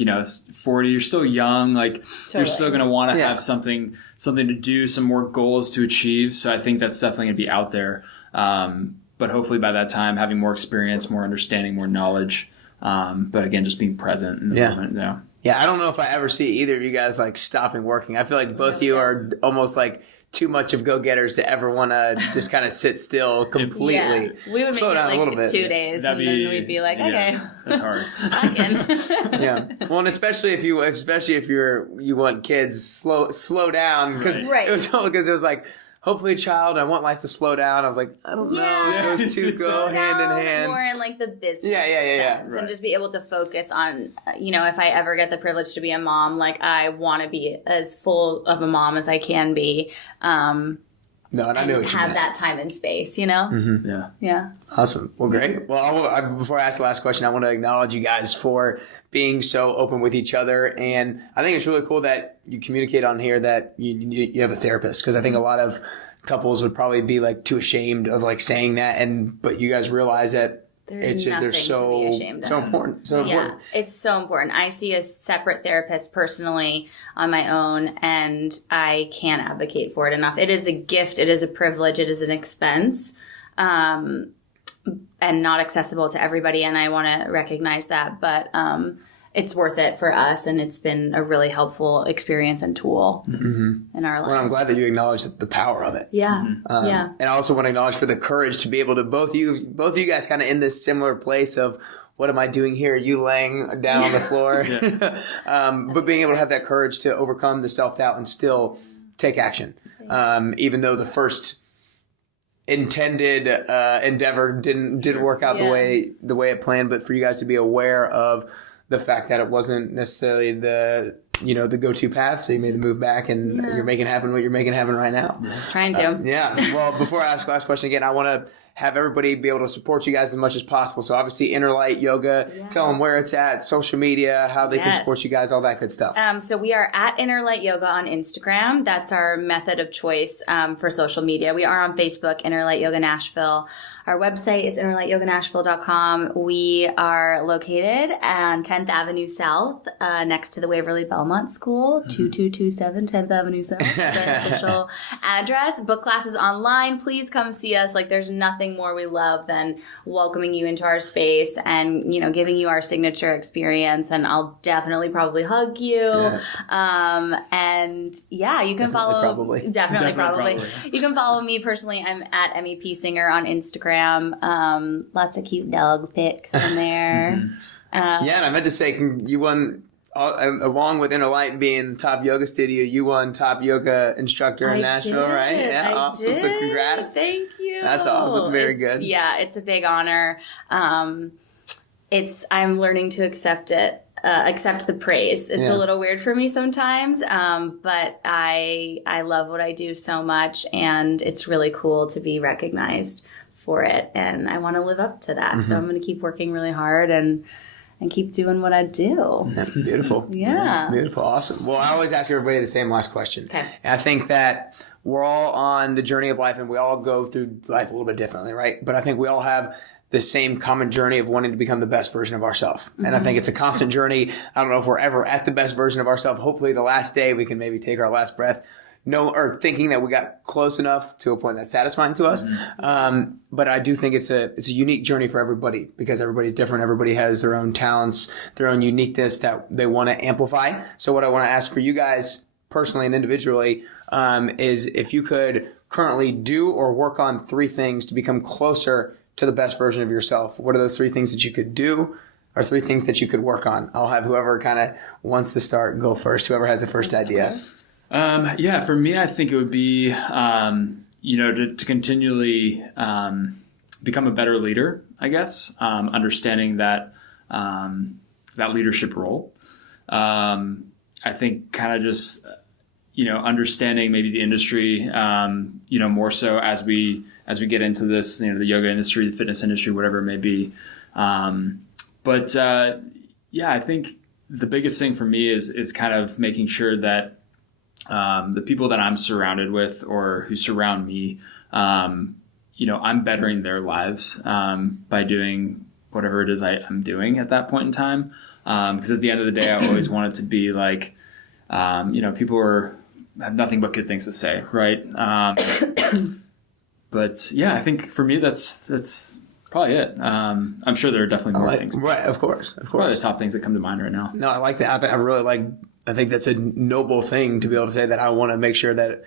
40, you're still young. Like you're still going to want to have something to do, some more goals to achieve. So I think that's definitely going to be out there. But hopefully by that time, having more experience, more understanding, more knowledge. But again, just being present in the moment. Yeah. Yeah, I don't know if I ever see either of you guys like stopping working. I feel like both of you are almost like too much of go-getters to ever want to just kind of sit still completely. Yeah. We would slow make it down like a little bit. 2 days, and then we'd be like, okay, that's hard. I can. Yeah, well, and especially if you want kids, slow down because it was like. Hopefully a child, I want life to slow down. I was like, I don't know if those two go hand in hand. More in like the business sense. Right. And just be able to focus on, if I ever get the privilege to be a mom, like I want to be as full of a mom as I can be. No, and I know what you have meant. that time and space, Yeah. Awesome. Well, great. Well, before I ask the last question, I want to acknowledge you guys for being so open with each other. And I think it's really cool that you communicate on here that you have a therapist, because I think a lot of couples would probably be like too ashamed of like saying that. But you guys realize that they're so important. Yeah, it's so important. I see a separate therapist personally on my own, and I can't advocate for it enough. It is a gift. It is a privilege. It is an expense, and not accessible to everybody. And I want to recognize that, but it's worth it for us, and it's been a really helpful experience and tool in our lives. Well, I'm glad that you acknowledge the power of it. Yeah, And I also want to acknowledge for the courage to be able to both of you guys kind of in this similar place of what am I doing here? You laying down on the floor, but being able to have that courage to overcome the self-doubt and still take action, even though the first intended endeavor didn't work out the way it planned. But for you guys to be aware of the fact that it wasn't necessarily the go-to path, so you made the move back, and you're making happen what you're making happen right now. Trying to. Well, before I ask the last question again, I want to have everybody be able to support you guys as much as possible. So obviously Inner Light Yoga, tell them where it's at, social media, how they can support you guys, all that good stuff. So we are at Inner Light Yoga on Instagram. That's our method of choice for social media. We are on Facebook, Inner Light Yoga Nashville. Our website is innerlightyoganashville.com. We are located on 10th Avenue South, next to the Waverly Belmont School, 2227 10th Avenue South. That's our official address. Book classes online. Please come see us. Like, there's nothing more we love than welcoming you into our space and, giving you our signature experience. And I'll definitely probably hug you. You can follow. Definitely probably. You can follow me personally. I'm at Emmy Singer on Instagram. Lots of cute dog pics on there. And I meant to say, you won, along with Inner Light being top yoga studio, you won top yoga instructor in Nashville, right? Yeah, awesome. So congrats. Thank you. That's awesome. Very good. Yeah, it's a big honor. I'm learning to accept it. Accept the praise. It's a little weird for me sometimes, but I love what I do so much, and it's really cool to be recognized for it, and I want to live up to that. So I'm going to keep working really hard and keep doing what I do. Yeah, beautiful. Beautiful. Awesome. Well, I always ask everybody the same last question. Okay. And I think that we're all on the journey of life, and we all go through life a little bit differently, right? But I think we all have the same common journey of wanting to become the best version of ourselves. And I think it's a constant journey. I don't know if we're ever at the best version of ourselves. Hopefully the last day we can maybe take our last breath, or thinking that we got close enough to a point that's satisfying to us. But I do think it's a unique journey for everybody, because everybody's different. Everybody has their own talents, their own uniqueness that they want to amplify. So what I want to ask for you guys personally and individually, is if you could currently do or work on 3 things to become closer to the best version of yourself, what are those 3 things that you could do or 3 things that you could work on? I'll have whoever kind of wants to start go first, whoever has the first idea. For me, I think it would be, to continually become a better leader, I guess, understanding that leadership role. I think kind of just, understanding maybe the industry, more so as we get into this, the yoga industry, the fitness industry, whatever it may be. I think the biggest thing for me is kind of making sure that the people that I'm surrounded with or who surround me, I'm bettering their lives by doing whatever it is I'm doing at that point in time. Because at the end of the day, I always want it to be like, people have nothing but good things to say, right? I think for me, that's probably it. I'm sure there are definitely more things. Right, of course. Probably the top things that come to mind right now. No, I like that. I think that's a noble thing to be able to say that I want to make sure that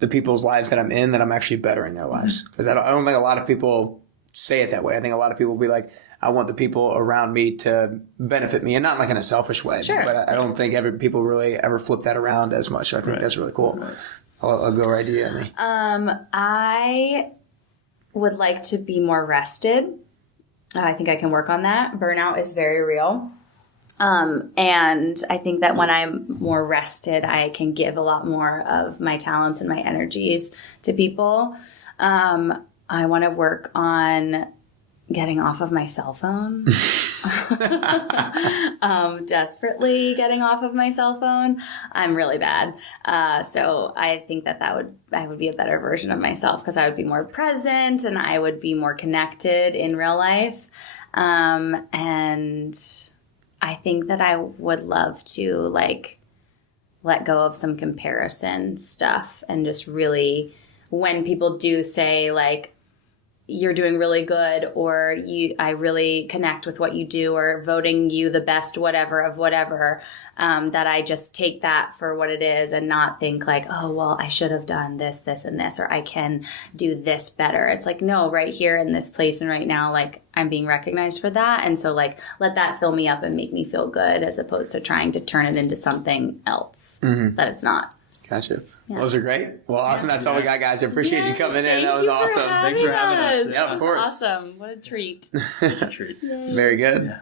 the people's lives that I'm in, that I'm actually bettering their lives. Because I don't think a lot of people say it that way. I think a lot of people will be like, I want the people around me to benefit me, and not like in a selfish way. Sure. But I don't think people really ever flip that around as much. So I think that's really cool. Right. I'll go right to you, Emmy. I would like to be more rested. I think I can work on that. Burnout is very real. And I think that when I'm more rested, I can give a lot more of my talents and my energies to people. I want to work on getting off of my cell phone. Desperately getting off of my cell phone. I'm really bad. So I think that I would be a better version of myself because I would be more present and I would be more connected in real life. And I think that I would love to let go of some comparison stuff and just really, when people do say you're doing really good, or I really connect with what you do, or voting you the best whatever of whatever, that I just take that for what it is and not think oh, well, I should have done this, this, and this, or I can do this better. It's no, right here in this place and right now, I'm being recognized for that. And so let that fill me up and make me feel good, as opposed to trying to turn it into something else that it's not. Gotcha. Yeah. Those are great. Well, awesome. That's all we got, guys. I appreciate you coming in. That was awesome. Thanks for having us. Yeah, of course. Awesome. What a treat. Such a treat. Very good. Yeah.